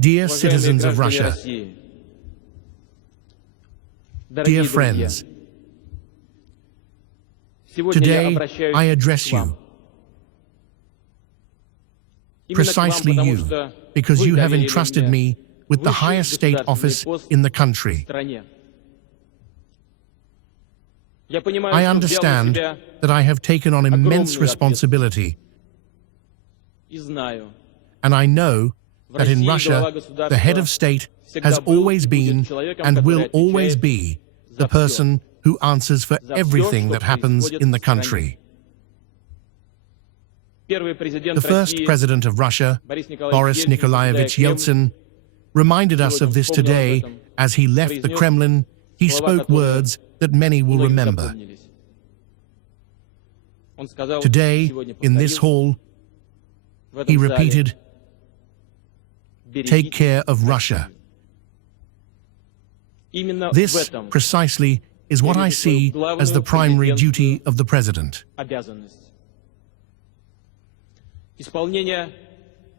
Dear citizens of Russia, dear friends, today I address you, precisely you, because you have entrusted me with the highest state office in the country. I understand that I have taken on immense responsibility, and I know that in Russia, the head of state has always been and will always be the person who answers for everything that happens in the country. The first president of Russia, Boris Nikolaevich Yeltsin, reminded us of this today as he left the Kremlin. He spoke words that many will remember. Today, in this hall, he repeated, "Take care of Russia." This, precisely, is what I see as the primary duty of the president.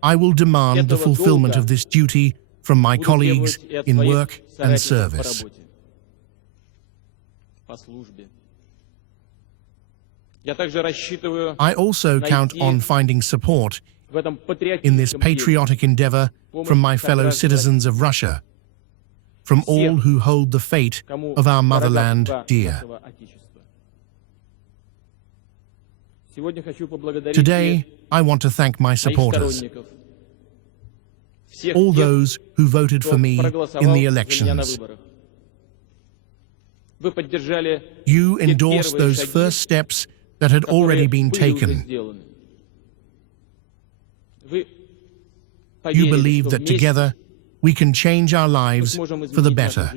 I will demand the fulfillment of this duty from my colleagues in work and service. I also count on finding support in this patriotic endeavor from my fellow citizens of Russia, from all who hold the fate of our motherland dear. Today, I want to thank my supporters, all those who voted for me in the elections. You endorsed those first steps that had already been taken. You believe that together we can change our lives for the better.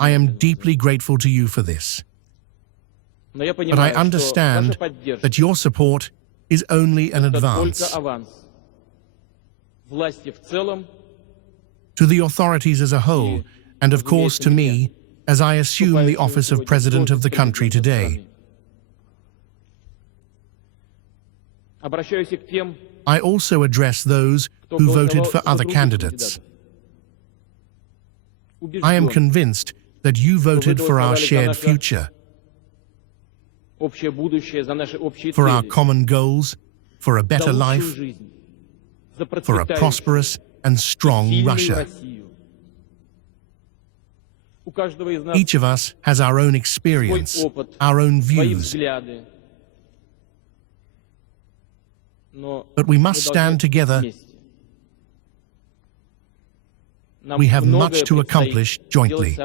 I am deeply grateful to you for this. But I understand that your support is only an advance. To the authorities as a whole, and of course to me, as I assume the office of President of the country today. I also address those who voted for other candidates. I am convinced that you voted for our shared future, for our common goals, for a better life, for a prosperous and strong Russia. Each of us has our own experience, our own views. But we must stand together. We have much to accomplish jointly.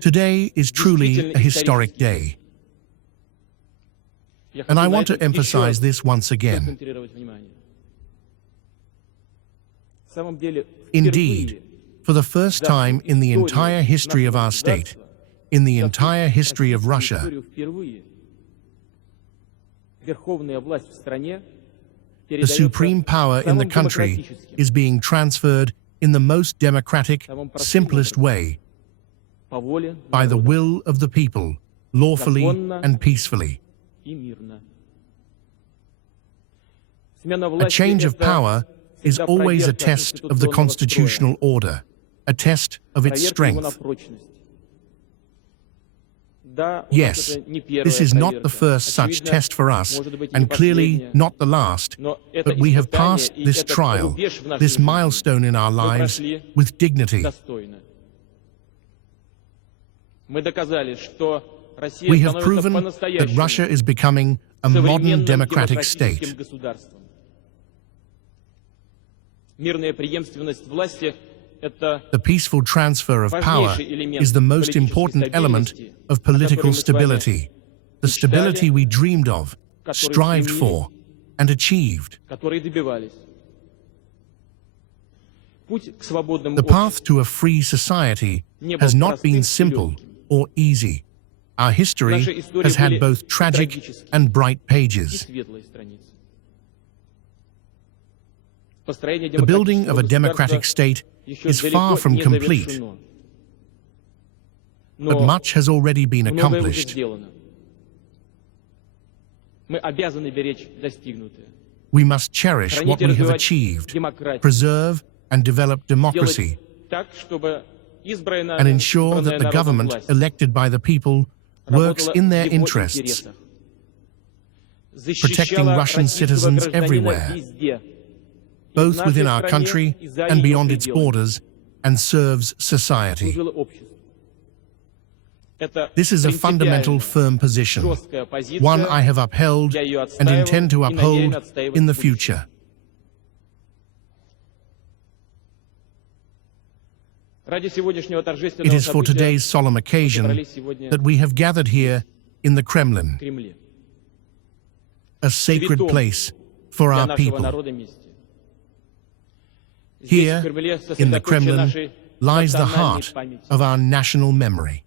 Today is truly a historic day. And I want to emphasize this once again. Indeed, for the first time in the entire history of our state, in the entire history of Russia, the supreme power in the country is being transferred in the most democratic, simplest way, by the will of the people, lawfully and peacefully. A change of power is always a test of the constitutional order, a test of its strength. Yes, this is not the first such test for us, and clearly not the last, but we have passed this trial, this milestone in our lives, with dignity. We have proven that Russia is becoming a modern democratic state. The peaceful transfer of power is the most important element of political stability, the stability we dreamed of, strived for, and achieved. The path to a free society has not been simple or easy. Our history has had both tragic and bright pages. The building of a democratic state is far from complete, but much has already been accomplished. We must cherish what we have achieved, preserve and develop democracy, and ensure that the government elected by the people works in their interests, protecting Russian citizens everywhere, both within our country and beyond its borders, and serves society. This is a fundamental, firm position, one I have upheld and intend to uphold in the future. It is for today's solemn occasion that we have gathered here in the Kremlin, a sacred place for our people. Here, in the Kremlin, lies the heart of our national memory.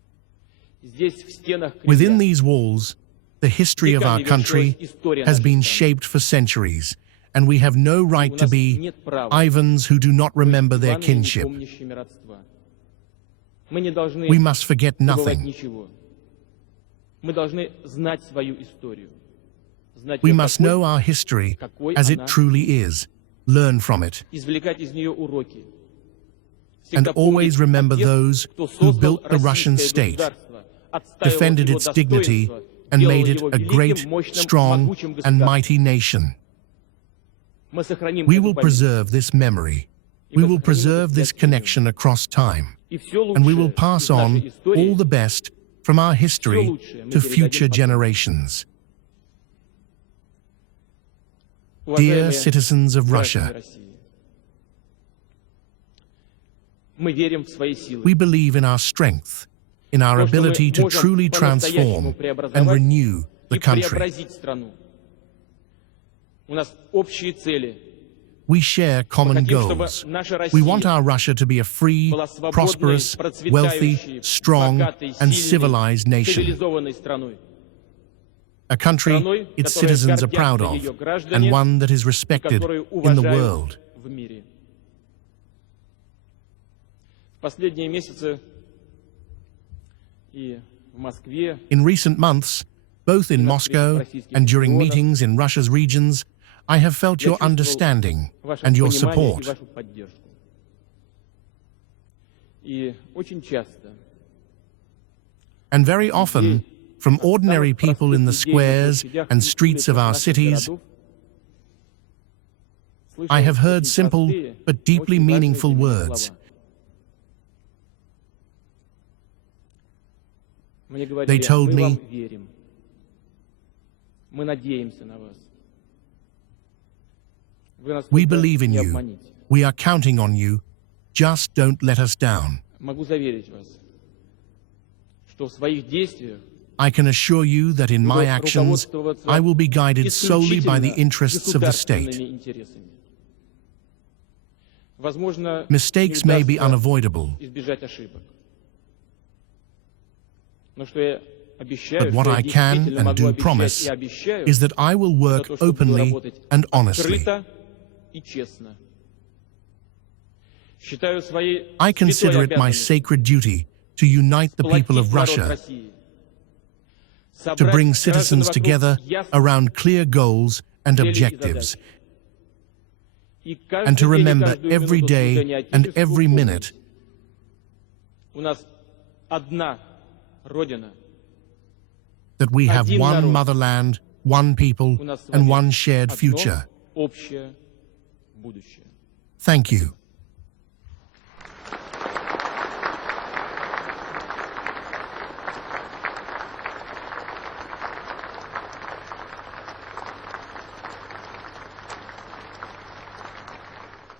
Within these walls, the history of our country has been shaped for centuries, and we have no right to be Ivans who do not remember their kinship. We must forget nothing. We must know our history as it truly is, learn from it, and always remember those who built the Russian state, defended its dignity, and made it a great, strong, and mighty nation. We will preserve this memory. We will preserve this connection across time, and we will pass on all the best from our history to future generations. Dear citizens of Russia, we believe in our strength, in our ability to truly transform and renew the country. We share common goals. We want our Russia to be a free, prosperous, wealthy, strong, and civilized nation. A country its citizens are proud of, and one that is respected in the world. In recent months, both in Moscow and during meetings in Russia's regions, I have felt your understanding and your support. And very often, from ordinary people in the squares and streets of our cities, I have heard simple but deeply meaningful words. They told me, "We believe in you. We are counting on you. Just don't let us down." I can assure you that in my actions, I will be guided solely by the interests of the state. Mistakes may be unavoidable, but what I can and do promise is that I will work openly and honestly. I consider it my sacred duty to unite the people of Russia, to bring citizens together around clear goals and objectives, and to remember every day and every minute that we have one motherland, one people, and one shared future. Thank you.